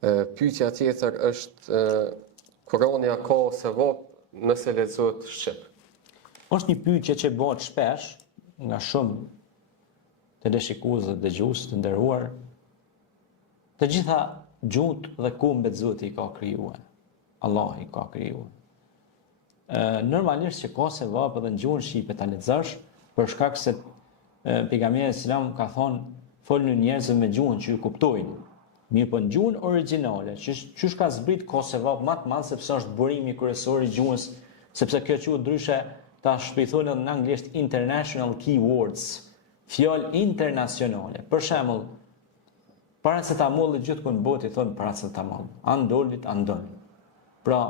Pyetja tjetër është Kurani ka sevap nëse lexohet shqip. Është një pyetje që bëhet shpesh nga shumë teleshikues dhe dëgjues të nderuar. Të gjitha gjuhët dhe kombet Zoti i ka krijuar. Allah i ka krijuar. Normalisht që ka sevap edhe në gjuhën shqipe ta lexosh, për shkak se pejgamberi selam ka thonë folni njerëzve me gjuhën që ju kuptojnë. Mirë po në gjuhën origjinale, çysh ka zbrit ka sevap më të madh sepse është burimi kryesor i gjuhës, sepse kjo quhet ndryshe ta shpejthojnë edhe në anglisht international keywords, fjalë internacionale. Për shembull, paracetamol gjithku në botë i thon paracetamol, andolit andol. Pra,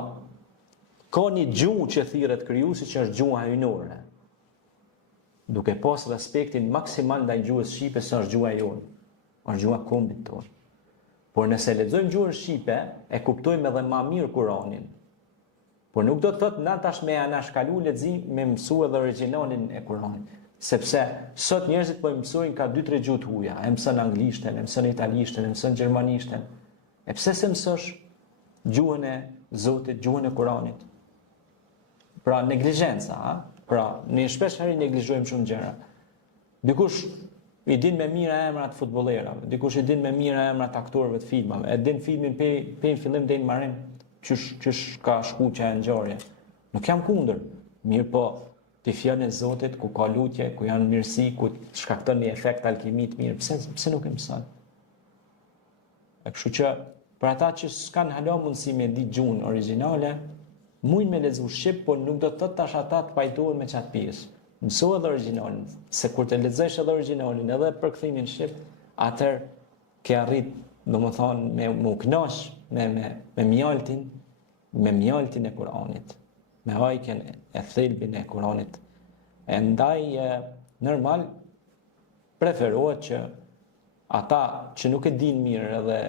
ka një gjuhë që thirret krijuesi që është gjuha hyjnore. Duke pas respektin maksimal ndaj gjuhës shqipe se është gjuha jonë, është gjuha kombit tonë. Por nëse lexojmë gjuhën shqipe, e kuptojmë edhe më mirë Kur'anin. Por nuk do të thotë na tash me anashkalu lexim me mësua edhe origjinalin e Kur'anit, sepse sot njerëzit po mësojnë ka 2-3 gjuhë të huaja, e mëson anglishten, e mëson italishten, e mëson gjermanishten. E pse se mësosh gjuhën e Zotit, gjuhën e Kur'anit? Pra neglizhenca, a? Pra ne shpesh herë neglizhojmë shumë gjëra. Dikush i din me mira emrat futbollerave, dikush i din me mira emrat aktorëve të filmave, e din filmin pe fillim deri në marim, çysh ka shku që e ngjarje. Nuk jam kundër, mirë po ti fjalën e Zotit ku ka lutje, ku janë mirësi, ku shkakton një efekt alkimi të mirë, pse nuk e mëson? E kështu që për ata që s'kan hala mundësi me ditë gjuhën origjinale, mujnë me lexu shqip, por nuk do të thotë tash ata të pajtohen me çat pjesë. Mëso edhe origjinalin, se kur të lexosh edhe origjinalin edhe përkthimin shqip, atëherë ke arrit, domethënë me u kënaq me mjaltin e Kuranit, me hajken e thelbin e Kuranit. E ndaj normal preferohet që ata që nuk e din mirë edhe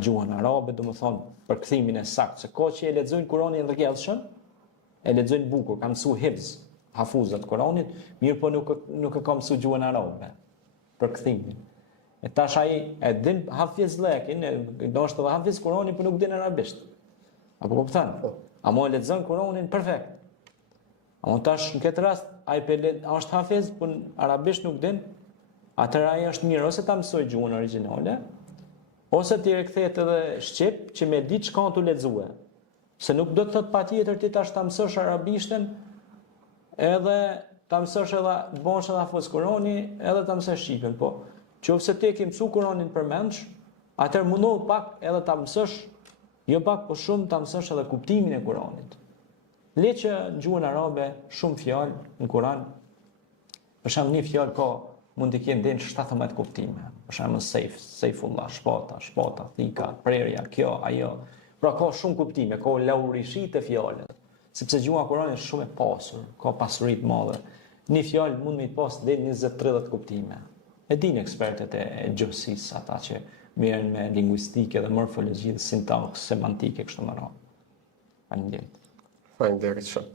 gjuhën arabe, domethënë përkthimin e saktë, se ka që e lexojnë Kuranin dhe gjallshëm, e lexojnë bukur, kanë mësuar hifz, hafuzat Kuranit, mirë po nuk e ka mësuar gjuhën arabe, përkthimin. E tash ai e din hafiz lekin, ndoshta edhe hafiz Kuranin, po nuk din arabisht. Apo kupton? Amo e lexon Kuranin perfekt. Amo tash në këtë rast ai është hafiz, po arabisht nuk din, atëherë ai është mirë ose ta mësoj gjuhën origjinale, ose ti rikthehet edhe shqip që me ditë çka tu lexue. Se nuk do të thot patjetër ti tash ta mësosh arabishten, edhe ta mësosh edhe bosh edhe hafiz Kurani, edhe ta mësosh shqipen, po qofse ti ke mësuar Kuranin përmendsh, atëherë mundohu pak edhe ta mësosh, jo pak, po shumë ta mësosh edhe kuptimin e Kuranit. Le që në gjuhën arabe shumë fjalë në Kuran, për shembull një fjalë ka mund të kenë deri 17 kuptime. Për shembull Seifullah, shpata, thika, prerja, kjo, ajo. Pra ka shumë kuptime, ka laurishi të fjalës. Sepse gjuha e Kuranit është shumë e pasur, ka pasuri të madhe. Një fjalë mund me të pas deri 20-30 kuptime. E din ekspertët e gjuhësisë, ata që merren me lingvistikë dhe morfologji dhe sintaks semantike kështu më radhë. Faleminderit. Faleminderit shumë.